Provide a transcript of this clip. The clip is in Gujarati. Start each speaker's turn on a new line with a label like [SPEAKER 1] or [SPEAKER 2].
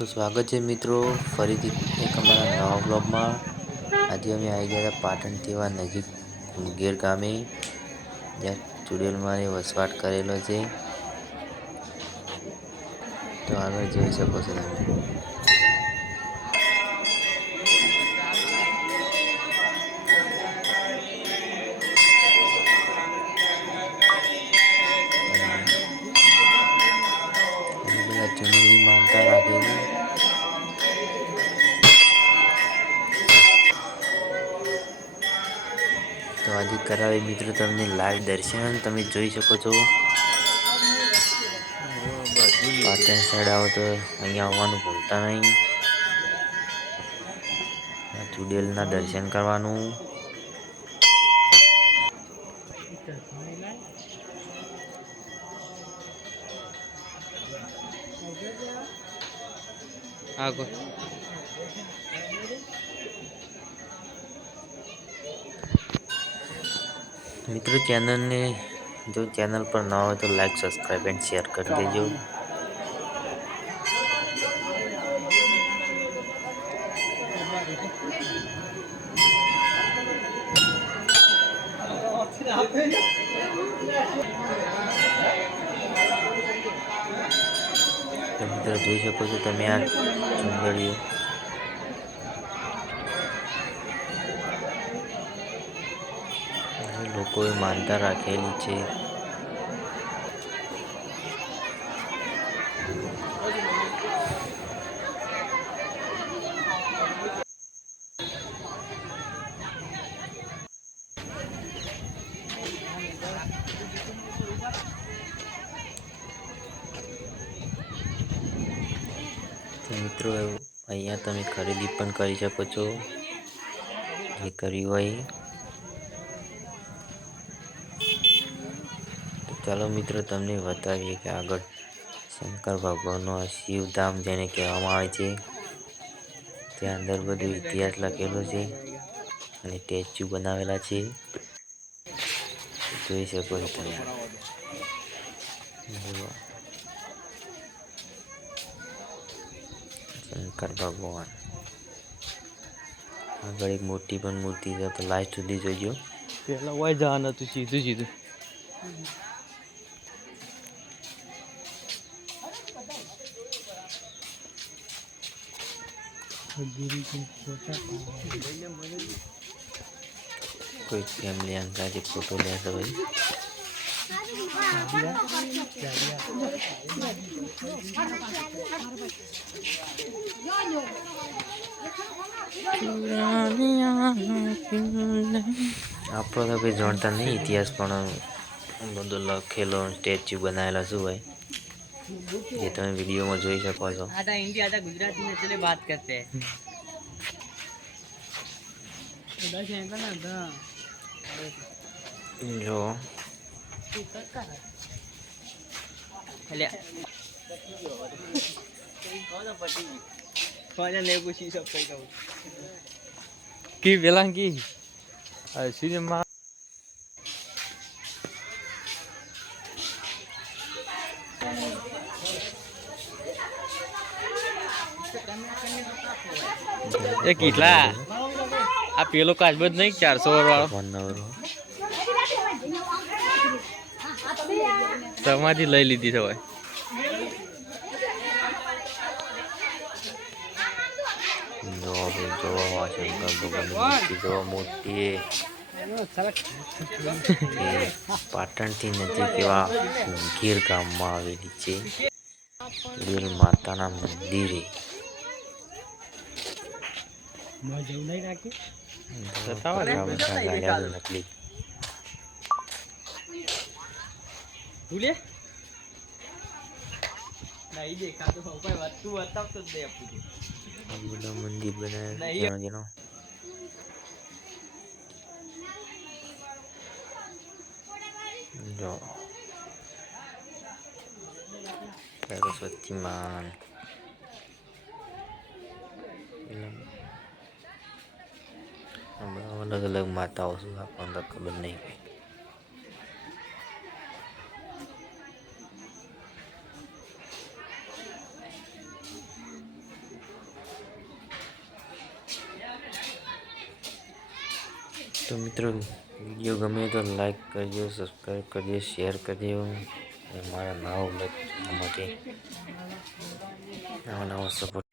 [SPEAKER 1] તો સ્વાગત છે મિત્રો. ફરીથી એક અમારા નવા બ્લોગમાં આજે અમે આવી ગયા હતા પાટણ તેવા નજીક ગેર ગામે, જ્યાં ચુડેલમાને વસવાટ કરેલો છે. તો આગળ જોઈ શકો છો તમે. આજે કરાવે. મિત્રો, તમને લાઈવ દર્શન તમે જોઈ શકો છો. પાટણ સાઈડ આવો તો અહીંયા આવવાનું ભૂલતા નહીં. ચુડેલના દર્શન કરવાનું.
[SPEAKER 2] આગળ.
[SPEAKER 1] મિત્રો ચેનલને જો ચેનલ પર ન હોય તો લાઈક સબસ્ક્રાઈબ એન્ડ શેર કરી દેજો. મિત્રો, જોઈ શકો છો તમે આ ચુંદડીઓ અને લોકોએ માનતા રાખેલી છે? મિત્રો, અહીંયા તમે ખરીદી પણ કરી શકો છો. જે કર્યું હોય એ. તો ચાલો મિત્રો, તમને બતાવીએ કે આગળ શંકર ભગવાનનો આ શિવધામ જેને કહેવામાં આવે છે. ત્યાં અંદર બધો ઇતિહાસ લખેલો છે અને સ્ટેચ્યુ બનાવેલા છે. જોઈ શકો છો તમે. શંકર ભગવાન. આગળ એક મોટી પણ મૂર્તિ છે, તો લાસ્ટ સુધી જોજો.
[SPEAKER 2] પહેલાં હોય જવાનું હતું, સીધું સીધું.
[SPEAKER 1] કોઈ ફેમિલી અંદાજે ફોટો લેશે ભાઈ? આપણો તો કોઈ જાણતા નહીં ઇતિહાસ પણ બધો લખેલો સ્ટેચ્યુ બનાવેલા શું ભાઈ? જે તમે વિડીયોમાં જોઈ શકો છો.
[SPEAKER 2] આટા હિન્દી આટા ગુજરાતી મેં ચલે વાત કરતે
[SPEAKER 1] જો.
[SPEAKER 2] કી વેલાંગી? સિનેમા એ કેટલા. આ પેલો કાચબો નહીં, ચારસો વાળો. તમારી લઈ લીધી છે ભાઈ.
[SPEAKER 1] પાટણથી નજીક એવા ગીર ગામમાં આવેલી છે. ગીર માતાના મંદિરે. નકલી
[SPEAKER 2] ભૂલે નહીં દેખાતો કોઈ વાત તું બતાવતો જ નહીં આપું
[SPEAKER 1] આ મંદિર બનાવ્યો. જેનો જેનો જો. સરસ્વતી માન અલગ અલગ માતાઓ શું આપણને તો ખબર નહીં તો મિત્રો વીડિયો ગમે તો લાઈક કરજો સબસ્ક્રાઈબ કરજો શેર કરજો અને મારા નવા બ્લોગ માટે નવા નવા સપોર્ટ